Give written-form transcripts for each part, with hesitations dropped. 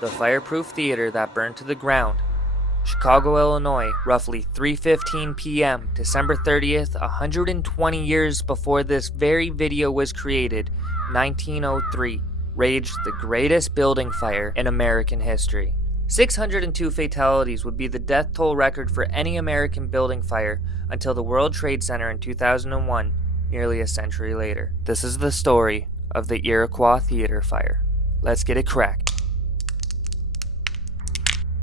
the fireproof theater that burned to the ground. Chicago, Illinois, roughly 3:15 p.m., December 30th, 120 years before this very video was created, 1903, raged the greatest building fire in American history. 602 fatalities would be the death toll record for any American building fire until the World Trade Center in 2001, nearly a century later. This is the story of the Iroquois Theater Fire. Let's get it cracked.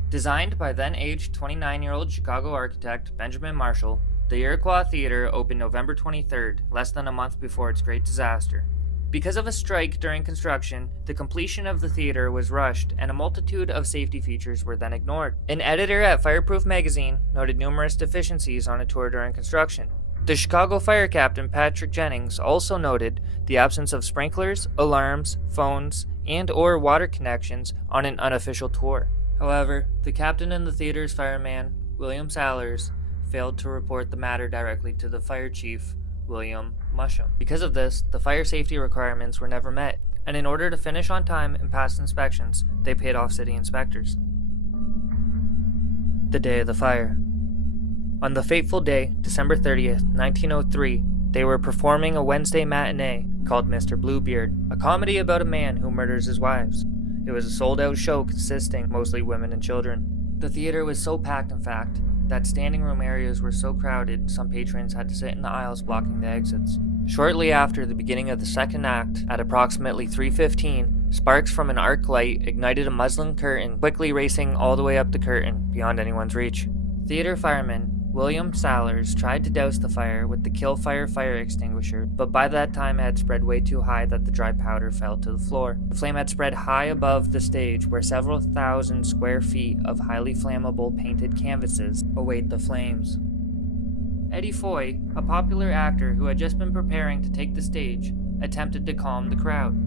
Designed by then-aged 29-year-old Chicago architect Benjamin Marshall, the Iroquois Theater opened November 23rd, less than a month before its great disaster. Because of a strike during construction, the completion of the theater was rushed and a multitude of safety features were then ignored. An editor at Fireproof magazine noted numerous deficiencies on a tour during construction. The Chicago fire captain Patrick Jennings also noted the absence of sprinklers, alarms, phones, and/or water connections on an unofficial tour. However, the captain and the theater's fireman, William Salers, failed to report the matter directly to the fire chief, William Musham. Because of this, the fire safety requirements were never met, and in order to finish on time and pass inspections, they paid off city inspectors. The day of the fire. On the fateful day, December 30th, 1903, they were performing a Wednesday matinee called Mr. Bluebeard, a comedy about a man who murders his wives. It was a sold-out show consisting mostly women and children. The theater was so packed, in fact, that standing room areas were so crowded some patrons had to sit in the aisles blocking the exits. Shortly after the beginning of the second act, at approximately 3:15, sparks from an arc light ignited a muslin curtain, quickly racing all the way up the curtain, beyond anyone's reach. Theater fireman William Salers tried to douse the fire with the Kill Fire fire extinguisher, but by that time it had spread way too high that the dry powder fell to the floor. The flame had spread high above the stage where several thousand square feet of highly flammable painted canvases await the flames. Eddie Foy, a popular actor who had just been preparing to take the stage, attempted to calm the crowd.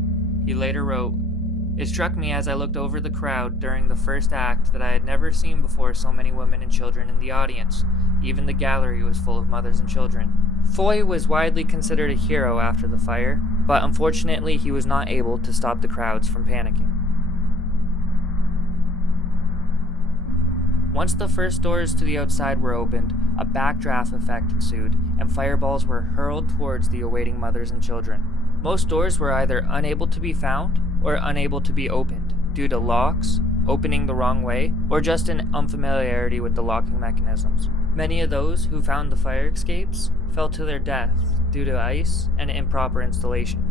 He later wrote, "It struck me as I looked over the crowd during the first act that I had never seen before so many women and children in the audience. Even the gallery was full of mothers and children." Foy was widely considered a hero after the fire, but unfortunately he was not able to stop the crowds from panicking. Once the first doors to the outside were opened, a backdraft effect ensued, and fireballs were hurled towards the awaiting mothers and children. Most doors were either unable to be found or unable to be opened due to locks, opening the wrong way, or just an unfamiliarity with the locking mechanisms. Many of those who found the fire escapes fell to their death due to ice and improper installation,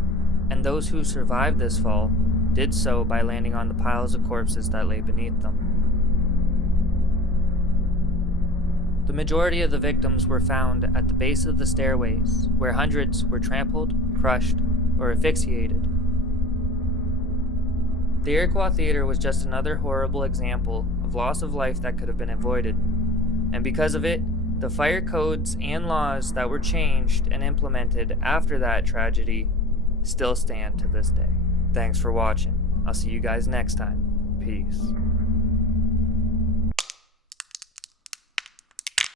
and those who survived this fall did so by landing on the piles of corpses that lay beneath them. The majority of the victims were found at the base of the stairways, where hundreds were trampled, crushed, or asphyxiated. The Iroquois Theater was just another horrible example of loss of life that could have been avoided. And because of it, the fire codes and laws that were changed and implemented after that tragedy still stand to this day. Thanks for watching. I'll see you guys next time. Peace.